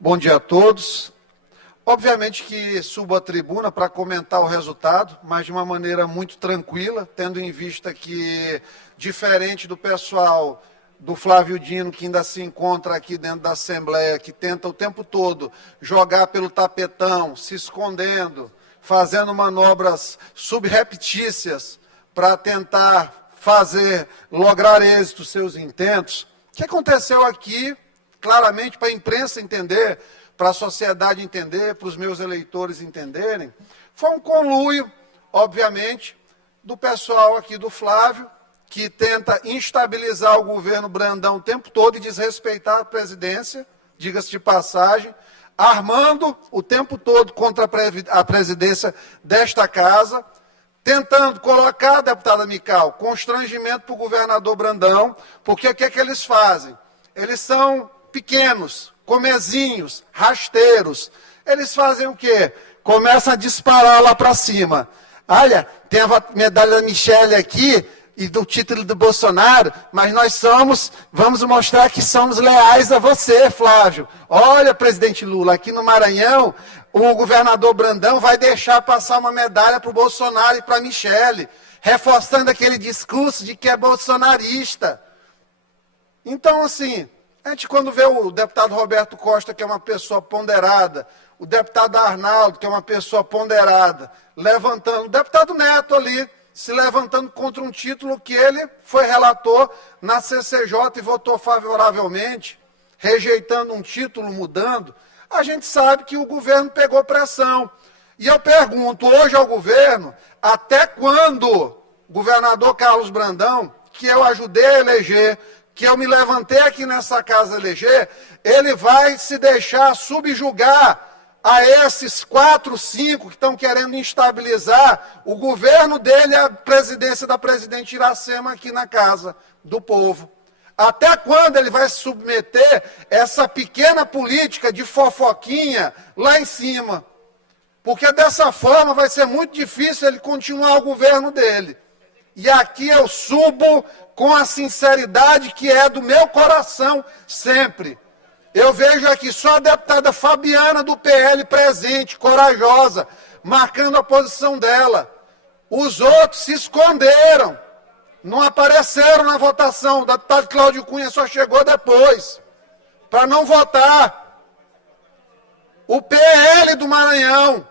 Bom dia a todos. Obviamente que subo à tribuna para comentar o resultado, mas de uma maneira muito tranquila, tendo em vista que, diferente do pessoal do Flávio Dino, que ainda se encontra aqui dentro da Assembleia, que tenta o tempo todo jogar pelo tapetão, se escondendo, fazendo manobras subreptícias para tentar lograr êxito seus intentos. O que aconteceu aqui, claramente, para a imprensa entender, para a sociedade entender, para os meus eleitores entenderem, foi um conluio, obviamente, do pessoal aqui do Flávio, que tenta instabilizar o governo Brandão o tempo todo e desrespeitar a presidência, diga-se de passagem, armando o tempo todo contra a presidência desta casa, tentando colocar, deputada Mical, constrangimento para o governador Brandão, porque o que é que eles fazem? Eles são pequenos, comezinhos, rasteiros. Eles fazem o quê? Começam a disparar lá para cima. Olha, tem a medalha da Michele aqui e do título do Bolsonaro, mas nós vamos mostrar que somos leais a você, Flávio. Olha, presidente Lula, aqui no Maranhão, o governador Brandão vai deixar passar uma medalha para o Bolsonaro e para a Michele, reforçando aquele discurso de que é bolsonarista. Então, assim, a gente quando vê o deputado Roberto Costa, que é uma pessoa ponderada, o deputado Arnaldo, que é uma pessoa ponderada, levantando, o deputado Neto ali, se levantando contra um título que ele foi relator na CCJ e votou favoravelmente, rejeitando um título, mudando, a gente sabe que o governo pegou pressão. E eu pergunto hoje ao governo, até quando o governador Carlos Brandão, que eu ajudei a eleger, que eu me levantei aqui nessa casa eleger, ele vai se deixar subjugar a esses 4, 5 que estão querendo instabilizar o governo dele e a presidência da presidente Iracema aqui na Casa do Povo. Até quando ele vai submeter essa pequena política de fofoquinha lá em cima? Porque dessa forma vai ser muito difícil ele continuar o governo dele. E aqui eu subo com a sinceridade que é do meu coração sempre. Eu vejo aqui só a deputada Fabiana do PL presente, corajosa, marcando a posição dela. Os outros se esconderam, não apareceram na votação. O deputado Cláudio Cunha só chegou depois, para não votar. O PL do Maranhão,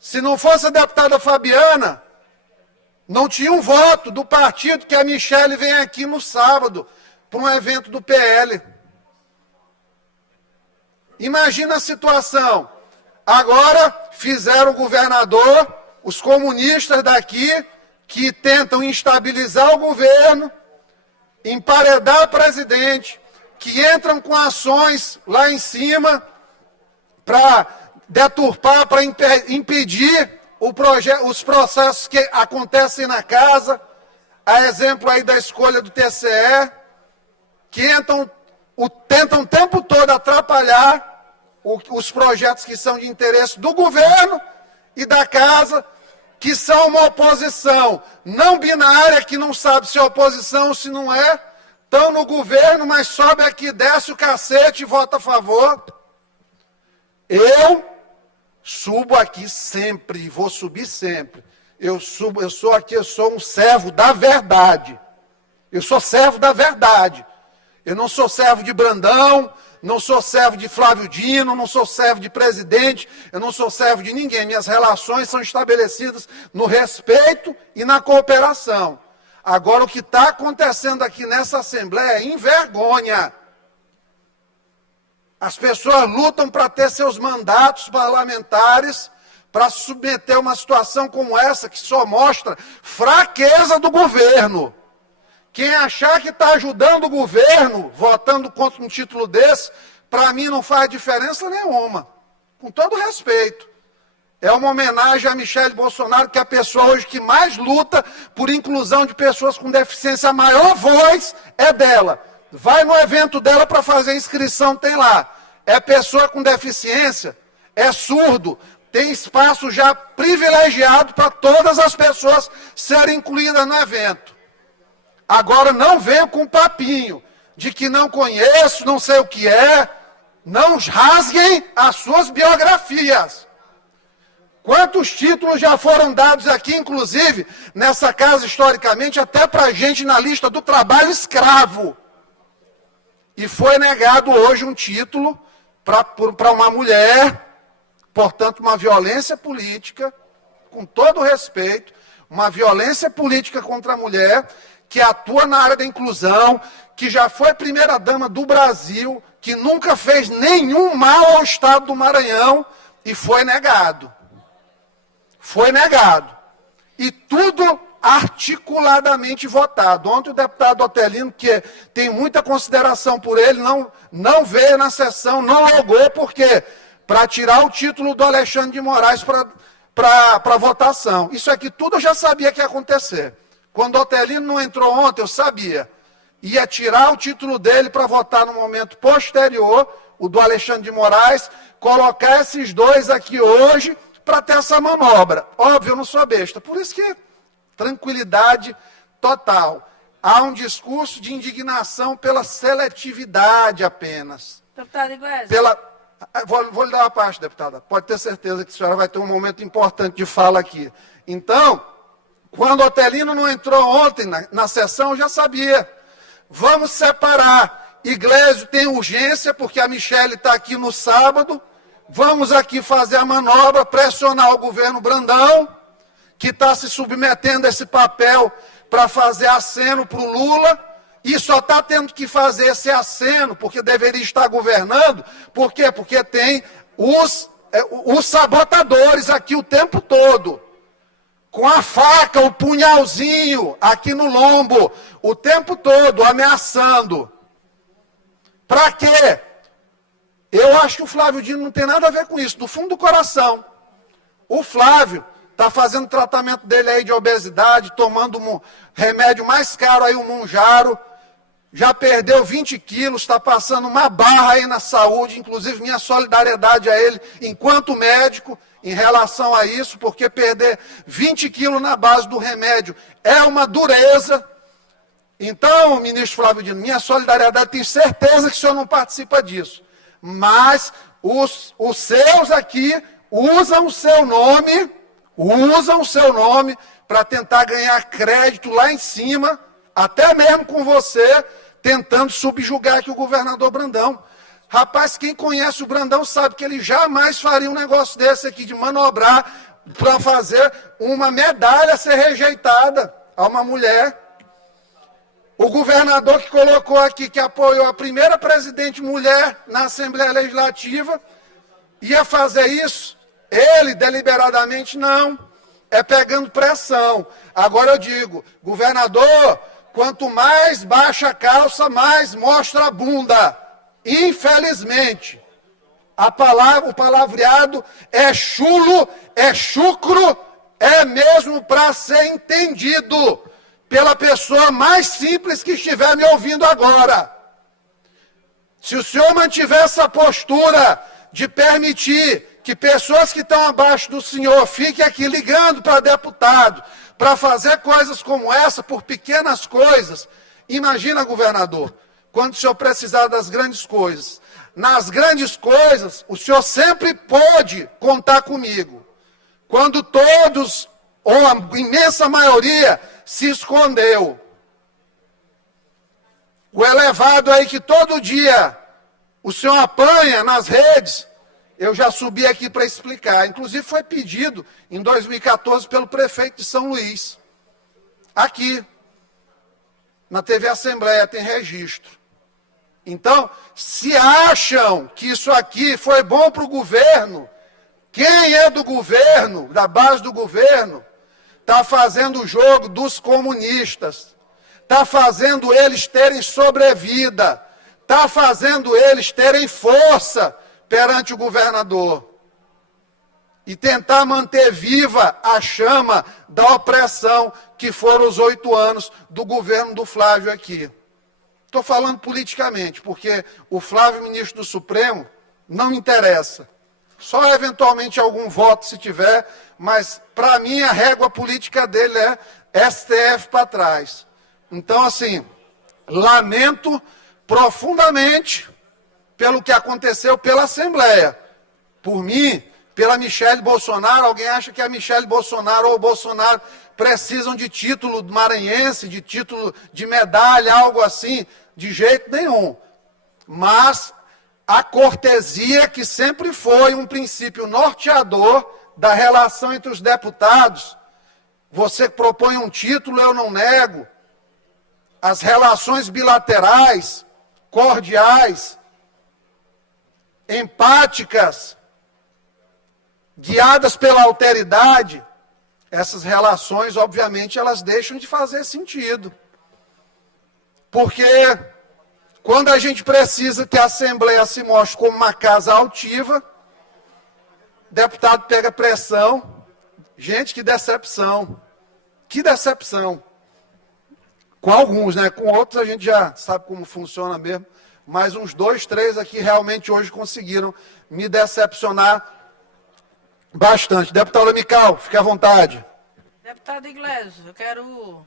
se não fosse a deputada Fabiana, não tinha um voto do partido que a Michele vem aqui no sábado para um evento do PL. Imagina a situação. Agora fizeram o governador, os comunistas daqui, que tentam instabilizar o governo, emparedar o presidente, que entram com ações lá em cima para deturpar, para impedir os processos que acontecem na casa, a exemplo aí da escolha do TCE, que tentam o tempo todo atrapalhar os projetos que são de interesse do governo e da casa, que são uma oposição não binária, que não sabe se é oposição ou se não é, estão no governo, mas sobe aqui, desce o cacete e vota a favor. Eu subo aqui sempre, e vou subir sempre. Eu sou um servo da verdade. Eu sou servo da verdade. Eu não sou servo de Brandão, não sou servo de Flávio Dino, não sou servo de presidente, eu não sou servo de ninguém. Minhas relações são estabelecidas no respeito e na cooperação. Agora, o que está acontecendo aqui nessa Assembleia é envergonha. As pessoas lutam para ter seus mandatos parlamentares, para submeter uma situação como essa, que só mostra fraqueza do governo. Quem achar que está ajudando o governo, votando contra um título desse, para mim não faz diferença nenhuma. Com todo respeito. É uma homenagem a Michele Bolsonaro, que é a pessoa hoje que mais luta por inclusão de pessoas com deficiência. A maior voz é dela. Vai no evento dela para fazer inscrição, tem lá. É pessoa com deficiência, é surdo, tem espaço já privilegiado para todas as pessoas serem incluídas no evento. Agora não venha com papinho de que não conheço, não sei o que é. Não rasguem as suas biografias. Quantos títulos já foram dados aqui, inclusive, nessa casa, historicamente, até para gente na lista do trabalho escravo. E foi negado hoje um título para uma mulher, portanto, uma violência política, com todo respeito, uma violência política contra a mulher, que atua na área da inclusão, que já foi primeira-dama do Brasil, que nunca fez nenhum mal ao Estado do Maranhão, e foi negado. Foi negado. E tudo articuladamente votado. Ontem o deputado Otelino, que tem muita consideração por ele, não veio na sessão, não logou, por quê? Para tirar o título do Alexandre de Moraes para votação. Isso aqui tudo eu já sabia que ia acontecer. Quando o Otelino não entrou ontem, eu sabia. Ia tirar o título dele para votar no momento posterior, o do Alexandre de Moraes, colocar esses dois aqui hoje para ter essa manobra. Óbvio, eu não sou besta. Por isso que tranquilidade total. Há um discurso de indignação pela seletividade apenas. Deputado Iglesias. Vou lhe dar uma parte, deputada. Pode ter certeza que a senhora vai ter um momento importante de fala aqui. Então, quando o Otelino não entrou ontem na sessão, eu já sabia. Vamos separar. Iglesias tem urgência, porque a Michele está aqui no sábado. Vamos aqui fazer a manobra, pressionar o governo Brandão, que está se submetendo a esse papel para fazer aceno para o Lula, e só está tendo que fazer esse aceno, porque deveria estar governando. Por quê? Porque tem os sabotadores aqui o tempo todo, com a faca, o punhalzinho aqui no lombo, o tempo todo, ameaçando. Para quê? Eu acho que o Flávio Dino não tem nada a ver com isso, do fundo do coração. O Flávio está fazendo o tratamento dele aí de obesidade, tomando um remédio mais caro aí, o Monjaro, já perdeu 20 quilos, está passando uma barra aí na saúde, inclusive minha solidariedade a ele, enquanto médico, em relação a isso, porque perder 20 quilos na base do remédio é uma dureza. Então, ministro Flávio Dino, minha solidariedade, tenho certeza que o senhor não participa disso. Mas os seus aqui usam o seu nome para tentar ganhar crédito lá em cima, até mesmo com você, tentando subjugar aqui o governador Brandão. Rapaz, quem conhece o Brandão sabe que ele jamais faria um negócio desse aqui, de manobrar para fazer uma medalha ser rejeitada a uma mulher. O governador que colocou aqui, que apoiou a primeira presidente mulher na Assembleia Legislativa, ia fazer isso? Ele, deliberadamente, não. É pegando pressão. Agora eu digo, governador, quanto mais baixa a calça, mais mostra a bunda. Infelizmente, o palavreado é chulo, é chucro, é mesmo para ser entendido pela pessoa mais simples que estiver me ouvindo agora. Se o senhor mantiver essa postura de permitir que pessoas que estão abaixo do senhor fiquem aqui ligando para deputado, para fazer coisas como essa, por pequenas coisas, imagina, governador, quando o senhor precisar das grandes coisas. Nas grandes coisas, o senhor sempre pode contar comigo. Quando todos, ou a imensa maioria, se escondeu. O elevado aí que todo dia o senhor apanha nas redes, eu já subi aqui para explicar. Inclusive foi pedido em 2014 pelo prefeito de São Luís. Aqui, na TV Assembleia, tem registro. Então, se acham que isso aqui foi bom para o governo, quem é do governo, da base do governo, está fazendo o jogo dos comunistas, está fazendo eles terem sobrevida, está fazendo eles terem força perante o governador e tentar manter viva a chama da opressão que foram os 8 anos do governo do Flávio aqui. Estou falando politicamente, porque o Flávio, ministro do Supremo, não me interessa. Só eventualmente algum voto se tiver, mas para mim a régua política dele é STF para trás. Então, assim, lamento profundamente pelo que aconteceu pela Assembleia. Por mim, pela Michele Bolsonaro, alguém acha que a Michele Bolsonaro ou o Bolsonaro precisam de título maranhense, de título de medalha, algo assim? De jeito nenhum. Mas a cortesia, que sempre foi um princípio norteador da relação entre os deputados, você propõe um título, eu não nego. As relações bilaterais, cordiais, empáticas, guiadas pela alteridade, essas relações, obviamente, elas deixam de fazer sentido. Porque quando a gente precisa que a Assembleia se mostre como uma casa altiva, deputado pega pressão. Gente, que decepção. Que decepção. Com alguns, né? Com outros a gente já sabe como funciona mesmo. Mas uns 2, 3 aqui realmente hoje conseguiram me decepcionar bastante. Deputada Mical, fique à vontade. Deputado Iglesias, eu quero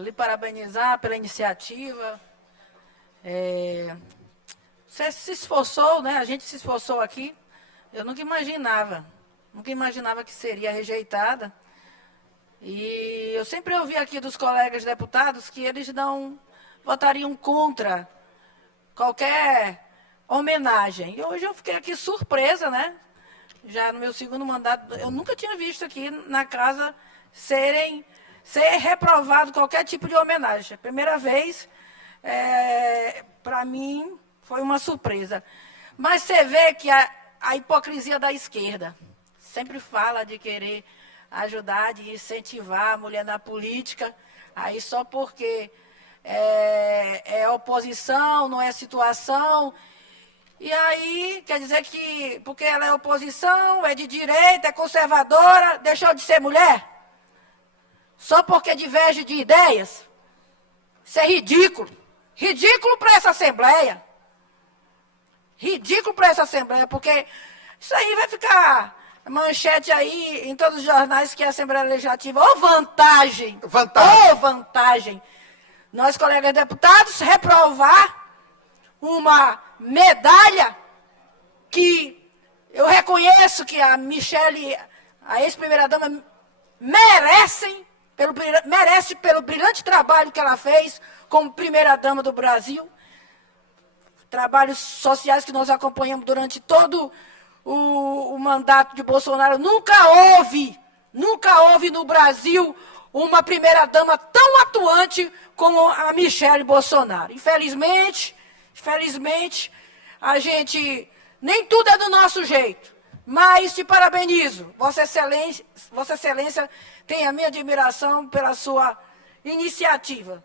lhe parabenizar pela iniciativa. Você se esforçou, né? A gente se esforçou aqui. Eu nunca imaginava que seria rejeitada. E eu sempre ouvi aqui dos colegas deputados que eles não votariam contra qualquer homenagem. E hoje eu fiquei aqui surpresa, né? Já no meu segundo mandato, eu nunca tinha visto aqui na casa ser reprovado qualquer tipo de homenagem. A primeira vez, para mim, foi uma surpresa. Mas você vê que a hipocrisia da esquerda sempre fala de querer ajudar, de incentivar a mulher na política, aí só porque é oposição, não é situação. E aí, quer dizer que, porque ela é oposição, é de direita, é conservadora, deixou de ser mulher? Só porque diverge de ideias? Isso é ridículo. Ridículo para essa Assembleia. Ridículo para essa Assembleia, porque isso aí vai ficar manchete aí em todos os jornais que é a Assembleia Legislativa. Ô vantagem! Vantagem! Ô vantagem! Nós, colegas deputados, reprovar uma medalha que eu reconheço que a Michele, a ex-primeira-dama, merece pelo brilhante trabalho que ela fez como primeira-dama do Brasil. Trabalhos sociais que nós acompanhamos durante todo o mandato de Bolsonaro. Nunca houve no Brasil uma primeira-dama tão atuante como a Michele Bolsonaro. Infelizmente, a gente, nem tudo é do nosso jeito, mas te parabenizo. Vossa Excelência tem a minha admiração pela sua iniciativa.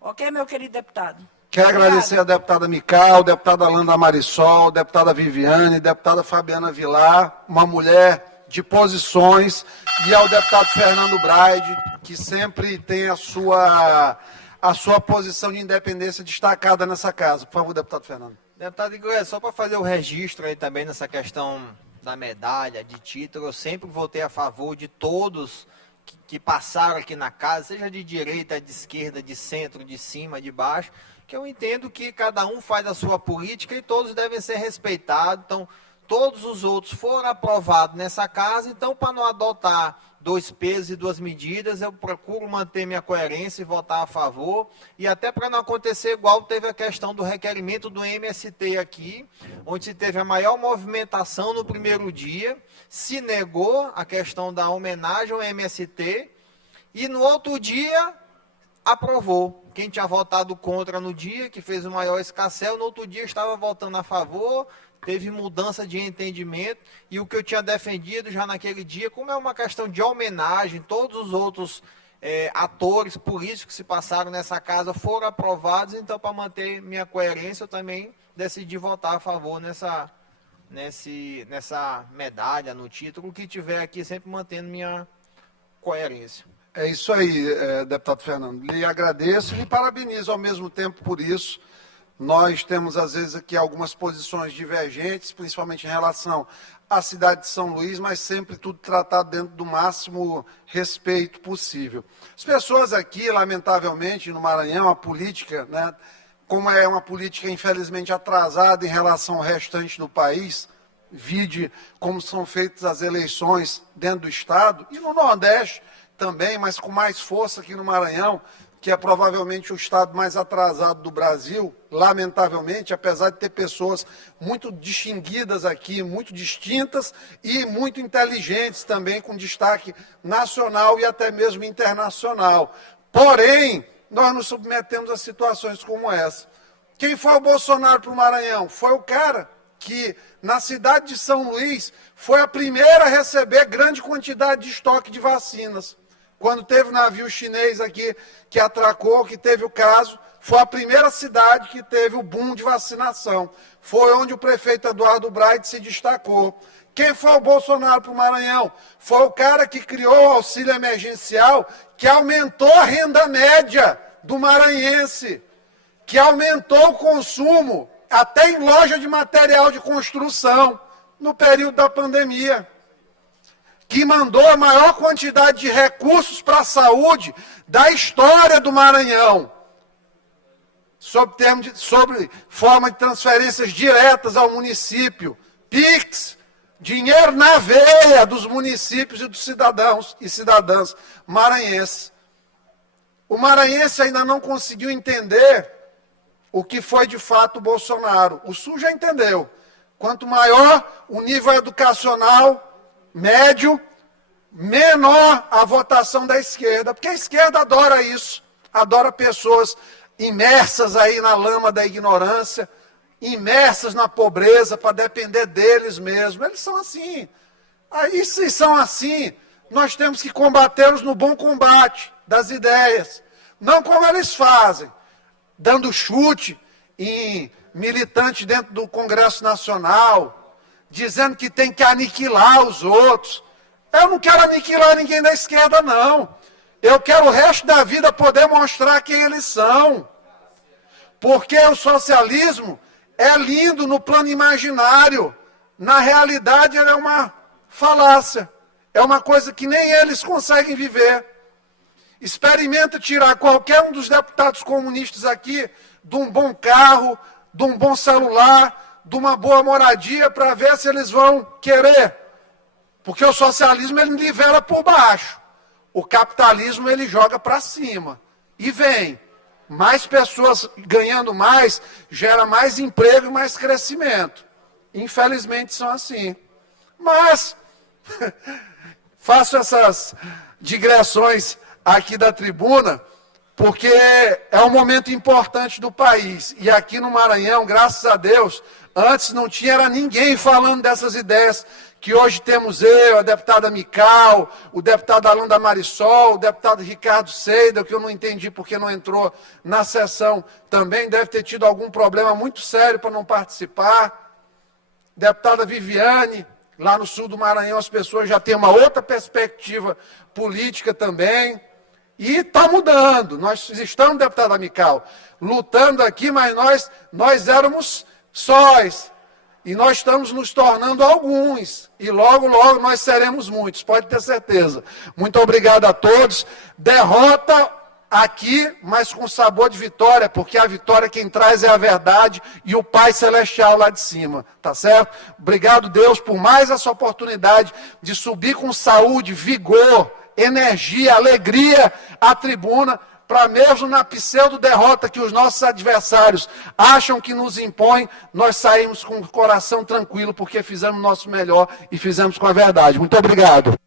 Ok, meu querido deputado? Quero agradecer a deputada Mical, deputada Alanda Marisol, deputada Viviane, deputada Fabiana Vilar, uma mulher de posições, e ao deputado Fernando Braide, que sempre tem a sua posição de independência destacada nessa casa. Por favor, deputado Fernando. Deputado Iglesias, só para fazer o registro aí também nessa questão da medalha, de título, eu sempre votei a favor de todos que passaram aqui na casa, seja de direita, de esquerda, de centro, de cima, de baixo, que eu entendo que cada um faz a sua política e todos devem ser respeitados. Então, todos os outros foram aprovados nessa casa, então, para não adotar 2 pesos e 2 medidas, eu procuro manter minha coerência e votar a favor, e até para não acontecer igual teve a questão do requerimento do MST aqui, onde se teve a maior movimentação no primeiro dia, se negou a questão da homenagem ao MST, e no outro dia aprovou. Quem tinha votado contra no dia, que fez o maior escarcéu, no outro dia estava votando a favor, teve mudança de entendimento, e o que eu tinha defendido já naquele dia, como é uma questão de homenagem, todos os outros atores políticos que se passaram nessa casa foram aprovados, então para manter minha coerência eu também decidi votar a favor nessa medalha, no título, que tiver aqui, sempre mantendo minha coerência. É isso aí, deputado Fernando. Lhe agradeço e lhe parabenizo ao mesmo tempo por isso. Nós temos, às vezes, aqui algumas posições divergentes, principalmente em relação à cidade de São Luís, mas sempre tudo tratado dentro do máximo respeito possível. As pessoas aqui, lamentavelmente, no Maranhão, a política, né, como é uma política infelizmente atrasada em relação ao restante do país, vide como são feitas as eleições dentro do Estado, e no Nordeste também, mas com mais força aqui no Maranhão, que é provavelmente o estado mais atrasado do Brasil, lamentavelmente, apesar de ter pessoas muito distinguidas aqui, muito distintas e muito inteligentes também, com destaque nacional e até mesmo internacional. Porém, nós nos submetemos a situações como essa. Quem foi o Bolsonaro para o Maranhão? Foi o cara que, na cidade de São Luís, foi a primeira a receber grande quantidade de estoque de vacinas. Quando teve o navio chinês aqui que atracou, que teve o caso, foi a primeira cidade que teve o boom de vacinação. Foi onde o prefeito Eduardo Braide se destacou. Quem foi o Bolsonaro para o Maranhão? Foi o cara que criou o auxílio emergencial, que aumentou a renda média do maranhense, que aumentou o consumo, até em loja de material de construção, no período da pandemia, que mandou a maior quantidade de recursos para a saúde da história do Maranhão, sob forma de transferências diretas ao município, PIX, dinheiro na veia dos municípios e dos cidadãos e cidadãs maranhenses. O maranhense ainda não conseguiu entender o que foi de fato o Bolsonaro. O Sul já entendeu. Quanto maior o nível educacional médio, menor a votação da esquerda, porque a esquerda adora isso, adora pessoas imersas aí na lama da ignorância, imersas na pobreza para depender deles mesmos. Eles são assim. Aí, se são assim, nós temos que combatê-los no bom combate das ideias, não como eles fazem, dando chute em militantes dentro do Congresso Nacional, dizendo que tem que aniquilar os outros. Eu não quero aniquilar ninguém da esquerda, não. Eu quero o resto da vida poder mostrar quem eles são. Porque o socialismo é lindo no plano imaginário. Na realidade, ele é uma falácia. É uma coisa que nem eles conseguem viver. Experimenta tirar qualquer um dos deputados comunistas aqui de um bom carro, de um bom celular, de uma boa moradia, para ver se eles vão querer. Porque o socialismo, ele nivela por baixo. O capitalismo, ele joga para cima. E vem. Mais pessoas ganhando mais, gera mais emprego e mais crescimento. Infelizmente, são assim. Mas, faço essas digressões aqui da tribuna, porque é um momento importante do país. E aqui no Maranhão, graças a Deus, antes não tinha era ninguém falando dessas ideias que hoje temos eu, a deputada Mical, o deputado Alan da Marisol, o deputado Ricardo Seida, que eu não entendi porque não entrou na sessão também, deve ter tido algum problema muito sério para não participar. Deputada Viviane, lá no sul do Maranhão as pessoas já têm uma outra perspectiva política também. E está mudando. Nós estamos, deputada Mical, lutando aqui, mas nós éramos sóis. E nós estamos nos tornando alguns. E logo, logo nós seremos muitos, pode ter certeza. Muito obrigado a todos. Derrota aqui, mas com sabor de vitória, porque a vitória quem traz é a verdade e o Pai Celestial lá de cima, tá certo? Obrigado, Deus, por mais essa oportunidade de subir com saúde, vigor, energia, alegria à tribuna, para mesmo na pseudo-derrota que os nossos adversários acham que nos impõem, nós saímos com o coração tranquilo, porque fizemos o nosso melhor e fizemos com a verdade. Muito obrigado.